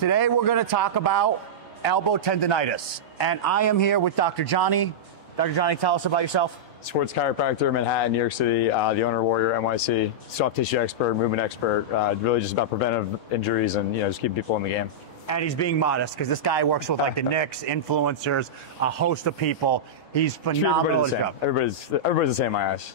Today we're going to talk about elbow tendonitis. And I am here with Dr. Johnny. Dr. Johnny, tell us about yourself. Sports chiropractor, Manhattan, New York City, the owner of Warrior NYC, soft tissue expert, movement expert, really just about preventive injuries and just keeping people in the game. And he's being modest because this guy works with like the Knicks, influencers, a host of people. He's phenomenal at his job. Everybody's the same in my eyes.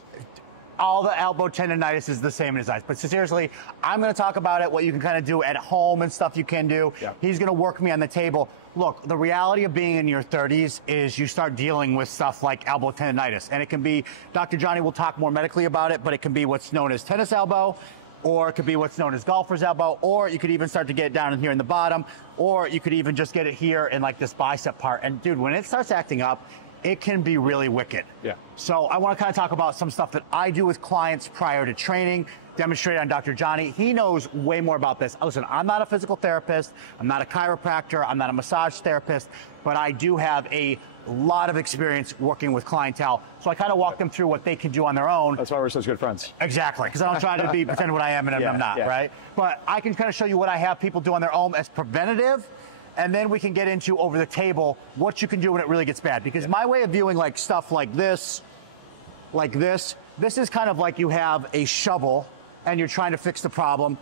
All the elbow tendonitis is the same in his eyes. But seriously, I'm going to talk about it, what you can kind of do at home and stuff you can do. Yeah. He's going to work me on the table. Look, the reality of being in your 30s is you start dealing with stuff like elbow tendonitis. And it can be, Dr. Johnny will talk more medically about it, but it can be what's known as tennis elbow, or it could be what's known as golfer's elbow, or you could even start to get it down in here in the bottom, or you could even just get it here in like this bicep part. And dude, when it starts acting up, it can be really wicked. Yeah. So I want to kind of talk about some stuff that I do with clients prior to training, demonstrate on Dr. Johnny. He knows way more about this. Listen, I'm not a physical therapist. I'm not a chiropractor. I'm not a massage therapist, but I do have a lot of experience working with clientele. So I kind of walk them through what they can do on their own. That's why we're such good friends. Exactly, because I don't try to be pretend what I am and I'm not, right? But I can kind of show you what I have people do on their own as preventative, and then we can get into over the table what you can do when it really gets bad. Because my way of viewing like stuff like this is kind of like you have a shovel and you're trying to fix the problem.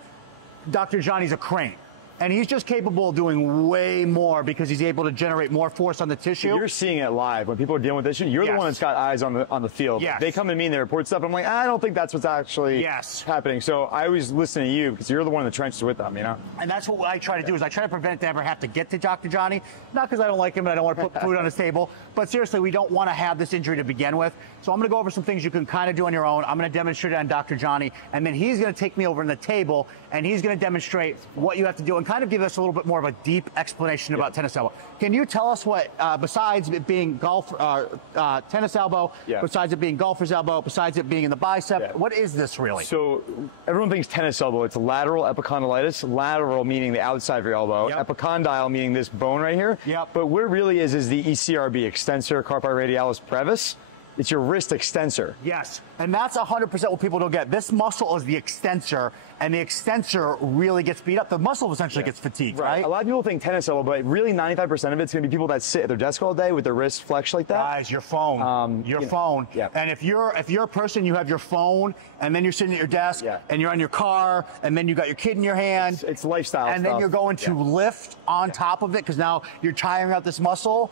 Dr. Johnny's a crane. And he's just capable of doing way more because he's able to generate more force on the tissue. You're seeing it live. When people are dealing with this issue, you're the one that's got eyes on the field. Yes. They come to me and they report stuff. I'm like, I don't think that's what's actually happening. So I always listen to you because you're the one in the trenches with them, And that's what I try to do is I try to prevent to ever have to get to Dr. Johnny. Not because I don't like him and I don't want to put food on his table, but seriously, we don't want to have this injury to begin with. So I'm going to go over some things you can kind of do on your own. I'm going to demonstrate it on Dr. Johnny, and then he's going to take me over on the table and he's going to demonstrate what you have to do and kind of give us a little bit more of a deep explanation about tennis elbow. Can you tell us what, besides it being tennis elbow, besides it being golfer's elbow, besides it being in the bicep, what is this really? So everyone thinks tennis elbow. It's lateral epicondylitis. Lateral meaning the outside of your elbow. Epicondyle meaning this bone right here. But what it really is the ECRB, extensor carpi radialis brevis. It's your wrist extensor. Yes, and that's 100% what people don't get. This muscle is the extensor, and the extensor really gets beat up. The muscle essentially gets fatigued, right? A lot of people think tennis elbow, but really 95% of it's going to be people that sit at their desk all day with their wrists flexed like that. Guys, your phone, phone. Yeah. And if you're a person, you have your phone, and then you're sitting at your desk, and you're on your car, and then you got your kid in your hand. It's lifestyle and stuff. then you're going to lift on top of it because now you're tiring out this muscle.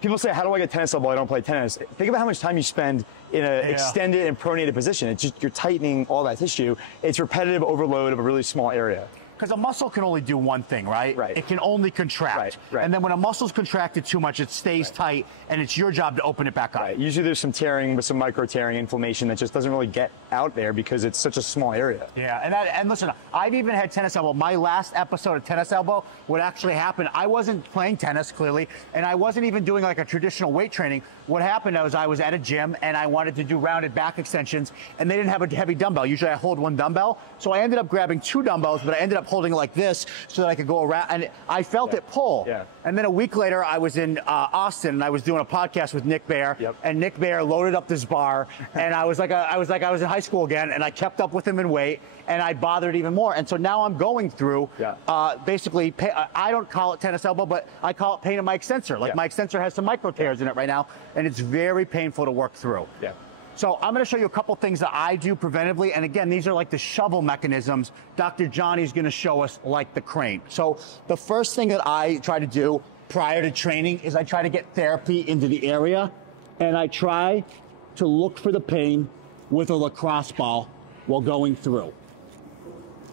People say, how do I get tennis elbow? I don't play tennis. Think about how much time you spend in an extended and pronated position. It's just, you're tightening all that tissue. It's repetitive overload of a really small area. Because a muscle can only do one thing, right? It can only contract. And then when a muscle's contracted too much, it stays tight, and it's your job to open it back up. Usually there's some tearing, but some micro tearing, inflammation that just doesn't really get out there because it's such a small area. And listen, I've even had tennis elbow. My last episode of tennis elbow, what actually happened, I wasn't playing tennis, clearly, and I wasn't even doing like a traditional weight training. What happened was I was at a gym, and I wanted to do rounded back extensions, and they didn't have a heavy dumbbell. Usually I hold one dumbbell. So I ended up grabbing two dumbbells, but I ended up holding like this so that I could go around, and I felt it pull. And then a week later, I was in Austin, and I was doing a podcast with Nick Baer, and Nick Baer loaded up this bar, and I was like I was in high school again, and I kept up with him in weight, and I bothered even more. And so now I'm going through basically, I don't call it tennis elbow, but I call it pain in my extensor. Like my extensor has some micro tears in it right now, and it's very painful to work through. So I'm going to show you a couple things that I do preventively. And again, these are like the shovel mechanisms. Dr. Johnny's going to show us like the crane. So the first thing that I try to do prior to training is I try to get therapy into the area. And I try to look for the pain with a lacrosse ball while going through.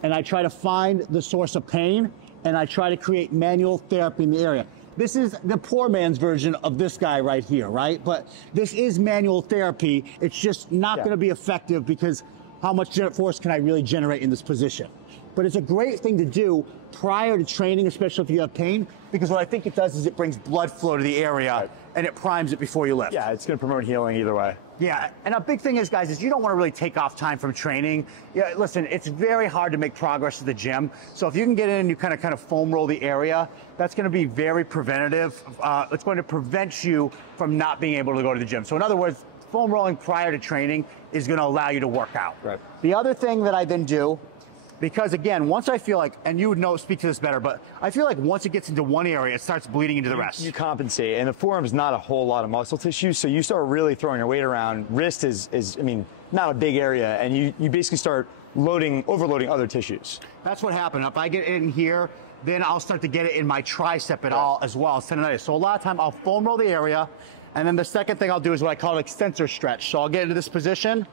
And I try to find the source of pain, and I try to create manual therapy in the area. This is the poor man's version of this guy right here, right? But this is manual therapy. It's just not going to be effective because how much force can I really generate in this position? But it's a great thing to do prior to training, especially if you have pain, because what I think it does is it brings blood flow to the area and it primes it before you lift. Yeah, it's going to promote healing either way. Yeah, and a big thing is, guys, is you don't want to really take off time from training. Yeah, listen, it's very hard to make progress at the gym. So if you can get in and you kind of foam roll the area, that's going to be very preventative. It's going to prevent you from not being able to go to the gym. So in other words, foam rolling prior to training is going to allow you to work out. The other thing that I then do Because again, once I feel like, and you would know, speak to this better, but I feel like once it gets into one area, it starts bleeding into the rest. You compensate, and the forearm's not a whole lot of muscle tissue, so you start really throwing your weight around. Wrist is I mean, not a big area, and you basically start overloading other tissues. That's what happened. If I get it in here, then I'll start to get it in my tricep at all as well, tendonitis. So a lot of time I'll foam roll the area, and then the second thing I'll do is what I call an extensor stretch. So I'll get into this position,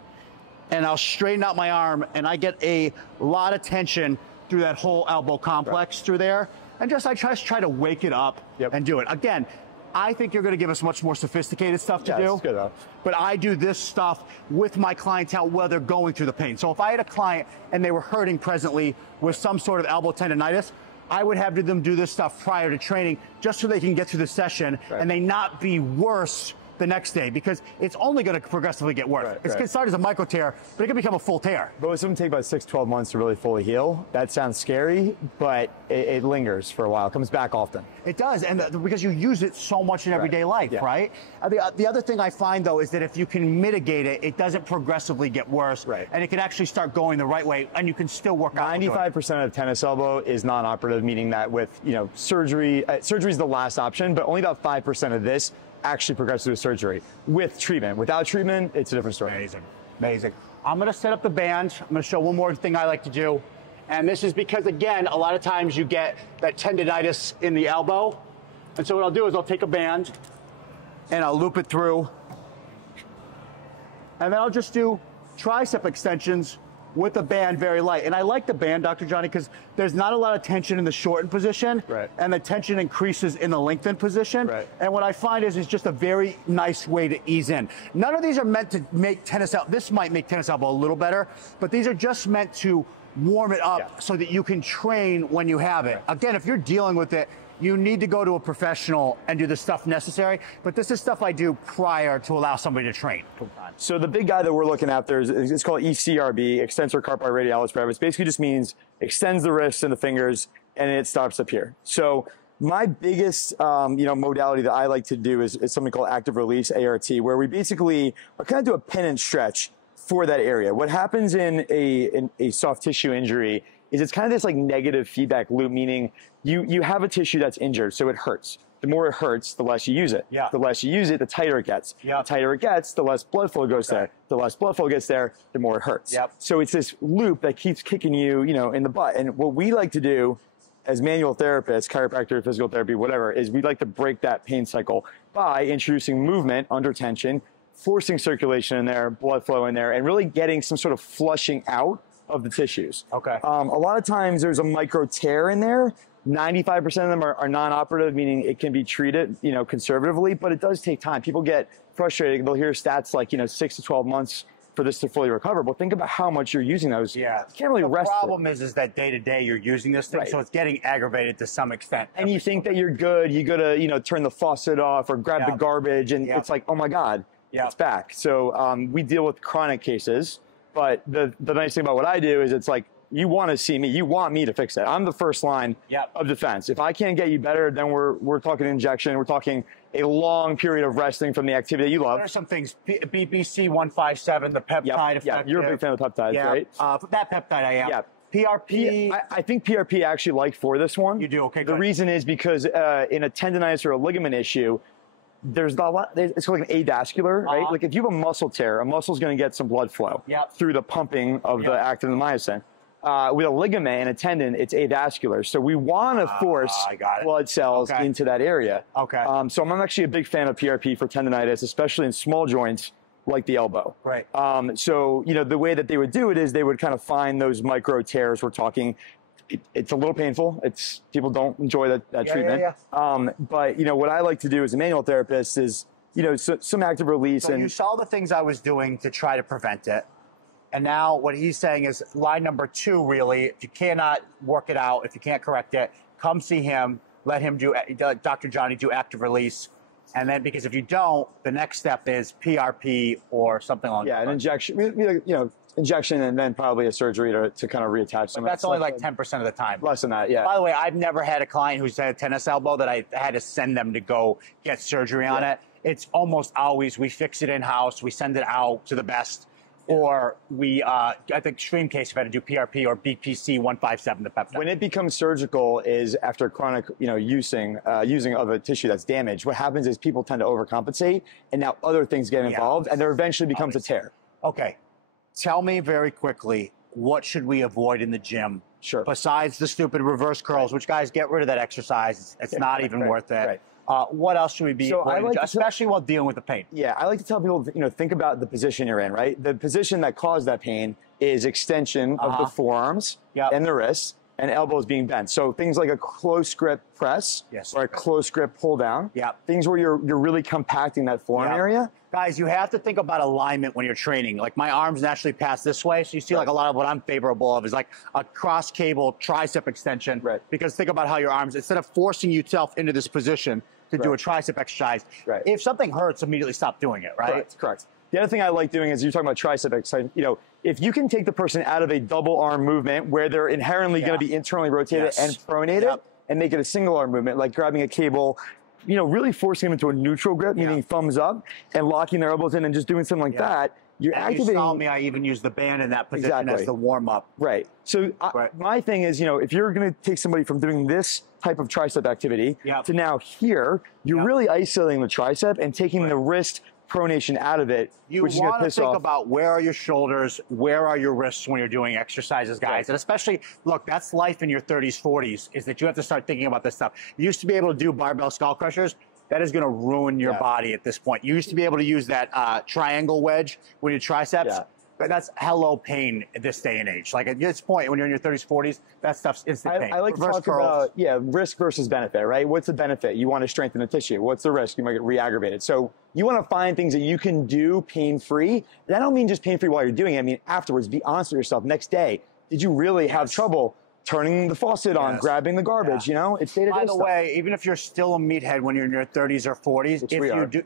and I'll straighten out my arm, and I get a lot of tension through that whole elbow complex through there. And I just try to wake it up and do it. Again, I think you're going to give us much more sophisticated stuff to do. That's good, but I do this stuff with my clientele while they're going through the pain. So if I had a client and they were hurting presently with some sort of elbow tendonitis, I would have them do this stuff prior to training just so they can get through the session and they not be worse the next day, because it's only going to progressively get worse. It's going to start as a micro tear, but it can become a full tear. But most of them take about 6-12 months to really fully heal. That sounds scary, but it lingers for a while. It comes back often. It does, and because you use it so much in everyday life, right? The other thing I find, though, is that if you can mitigate it, it doesn't progressively get worse, and it can actually start going the right way, and you can still work out. 95% of tennis elbow is non-operative, meaning that with surgery, surgery is the last option, but only about 5% of this actually progresses through surgery with treatment. Without treatment, it's a different story. Amazing, amazing. I'm going to set up the band. I'm going to show one more thing I like to do. And this is because, again, a lot of times you get that tendonitis in the elbow. And so what I'll do is I'll take a band and I'll loop it through. And then I'll just do tricep extensions with the band very light. And I like the band, Dr. Johnny, because there's not a lot of tension in the shortened position, and the tension increases in the lengthened position. And what I find is it's just a very nice way to ease in. None of these are meant to make tennis elbow. This might make tennis elbow a little better, but these are just meant to warm it up so that you can train when you have it. Again, if you're dealing with it, you need to go to a professional and do the stuff necessary, but this is stuff I do prior to allow somebody to train. So the big guy that we're looking at there is it's called ECRB, extensor carpi radialis brevis. Basically just means extends the wrists and the fingers, and it stops up here. So my biggest modality that I like to do is something called active release, ART, where we basically kind of do a pin and stretch for that area. What happens in a soft tissue injury is it's kind of this like negative feedback loop, meaning you have a tissue that's injured, so it hurts. The more it hurts, the less you use it. The less you use it, the tighter it gets. The tighter it gets, the less blood flow goes there. The less blood flow gets there, the more it hurts. So it's this loop that keeps kicking you, in the butt. And what we like to do as manual therapists, chiropractor, physical therapy, whatever, is we like to break that pain cycle by introducing movement under tension, forcing circulation in there, blood flow in there, and really getting some sort of flushing out of the tissues. A lot of times there's a micro tear in there. 95% of them are non-operative, meaning it can be treated, conservatively, but it does take time. People get frustrated. They'll hear stats like, 6 to 12 months for this to fully recover. But think about how much you're using those. You can't really rest. The problem is that day to day you're using this thing, so it's getting aggravated to some extent. And you think that you're good. You go to, turn the faucet off or grab the garbage, and it's like, oh my God, it's back. So we deal with chronic cases. But the nice thing about what I do is it's like, you want to see me. You want me to fix that. I'm the first line of defense. If I can't get you better, then we're talking injection. We're talking a long period of resting from the activity that you love. What are some things? BBC 157, the peptide effect. You're a big fan of peptides, right? That peptide I am. PRP. I think PRP I actually like for this one. You do? Okay, The reason is because in a tendonitis or a ligament issue, there's a lot, it's called like an avascular, right? Like if you have a muscle tear, a muscle's going to get some blood flow through the pumping of the actin and the myosin. With a ligament and a tendon, it's avascular. So we want to force blood cells into that area. So I'm actually a big fan of PRP for tendonitis, especially in small joints like the elbow. So, the way that they would do it is they would kind of find those micro tears. We're talking, it's a little painful. People don't enjoy that treatment. But, what I like to do as a manual therapist is, some active release. So you saw the things I was doing to try to prevent it. And now what he's saying is line number 2, really, if you cannot work it out, if you can't correct it, come see him, let him do, Dr. Johnny do active release. And then because if you don't, the next step is PRP or something along an injection, injection and then probably a surgery to kind of reattach some of that. That's only like 10% of the time. Less than that, By the way, I've never had a client who's had a tennis elbow that I had to send them to go get surgery on it. It's almost always we fix it in-house, we send it out to the best or we, at the extreme case, we've had to do PRP or BPC 157, the peptide. When it becomes surgical is after chronic, using of a tissue that's damaged. What happens is people tend to overcompensate, and now other things get involved, and there eventually becomes a tear. Okay. Tell me very quickly, what should we avoid in the gym? Sure. Besides the stupid reverse curls, which, guys, get rid of that exercise. It's not even worth it. What else should we be avoiding, especially while dealing with the pain? Yeah, I like to tell people, think about the position you're in, right? The position that caused that pain is extension of the forearms and the wrists, and elbows being bent. So things like a close grip press or a close grip pull down. Things where you're really compacting that forearm area. Guys, you have to think about alignment when you're training. Like, my arms naturally pass this way, so you see like a lot of what I'm favorable of is like a cross cable tricep extension. Because think about how your arms, instead of forcing yourself into this position to do a tricep exercise, if something hurts, immediately stop doing it, right? Correct. The other thing I like doing is you're talking about tricep exercise. If you can take the person out of a double arm movement where they're inherently going to be internally rotated and pronated and make it a single arm movement, like grabbing a cable, really forcing them into a neutral grip, meaning thumbs up, and locking their elbows in and just doing something like that, you're activating. You saw me, I even use the band in that position as the warm up. So my thing is, if you're going to take somebody from doing this type of tricep activity to now here, you're really isolating the tricep and taking the wrist pronation out of it, which is going to piss off. You want to think about where are your shoulders, where are your wrists when you're doing exercises, guys. And especially, look, that's life in your 30s, 40s, is that you have to start thinking about this stuff. You used to be able to do barbell skull crushers. That is going to ruin your body at this point. You used to be able to use that triangle wedge when your triceps. But that's hello pain at this day and age. Like, at this point, when you're in your 30s, 40s, that stuff's instant pain. I like to talk about, risk versus benefit, right? What's the benefit? You want to strengthen the tissue. What's the risk? You might get re-aggravated. So you want to find things that you can do pain-free. And I don't mean just pain-free while you're doing it. I mean, afterwards, be honest with yourself. Next day, did you really have trouble turning the faucet on, grabbing the garbage, it's day-to-day By the stuff. way, even if you're still a meathead when you're in your 30s or 40s,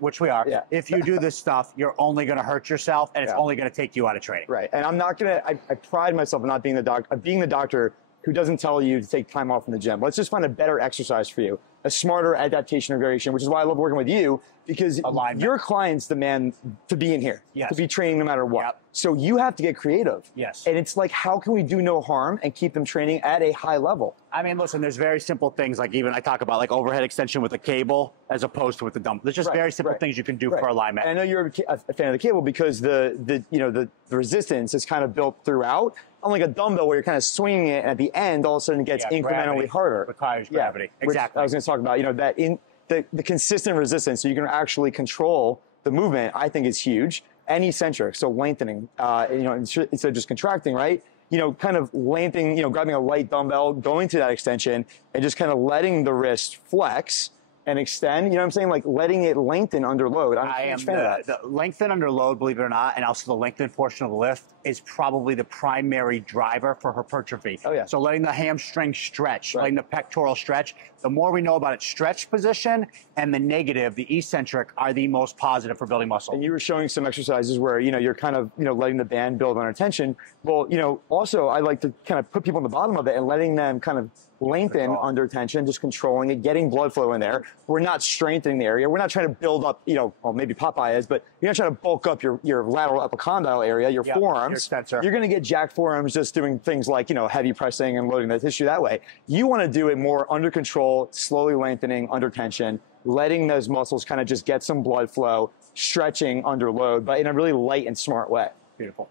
which we are, if you do this stuff, you're only going to hurt yourself, and it's only going to take you out of training. And I'm not going to, I pride myself in not being the doctor who doesn't tell you to take time off from the gym. Let's just find a better exercise for you, a smarter adaptation or variation, which is why I love working with you, because your clients demand to be in here, to be training no matter what. So you have to get creative. And it's like, how can we do no harm and keep them training at a high level? I mean, listen, there's very simple things, like even I talk about like overhead extension with a cable as opposed to with the dumbbell. There's just very simple things you can do for alignment. And I know you're a fan of the cable because the resistance is kind of built throughout. Unlike a dumbbell where you're kind of swinging it, and at the end, all of a sudden it gets incrementally harder. Requires gravity. Exactly. I was going to talk about, that in the consistent resistance, so you can actually control the movement, I think is huge. And eccentric, so lengthening, instead of just contracting, right? Kind of lengthening, grabbing a light dumbbell, going to that extension, and just kind of letting the wrist flex and extend, you know what I'm saying? Like letting it lengthen under load. I'm a huge fan of that. The lengthen under load, believe it or not, and also the lengthen portion of the lift is probably the primary driver for hypertrophy. So letting the hamstring stretch, letting the pectoral stretch. The more we know about its stretch position and the negative, the eccentric, are the most positive for building muscle. And you were showing some exercises where, you're kind of, letting the band build under tension. Well, also I like to kind of put people on the bottom of it and letting them kind of lengthen under tension, just controlling it, getting blood flow in there. We're not strengthening the area. We're not trying to build up, well, maybe Popeye is, but you're not trying to bulk up your lateral epicondyle area, your forearms. You're going to get jacked forearms just doing things like, heavy pressing and loading the tissue that way. You want to do it more under control, slowly lengthening under tension, letting those muscles kind of just get some blood flow, stretching under load, but in a really light and smart way. Beautiful.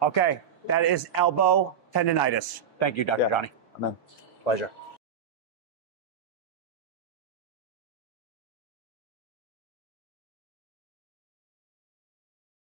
Okay, that is elbow tendonitis. Thank you, Dr. Johnny. Amen. Pleasure.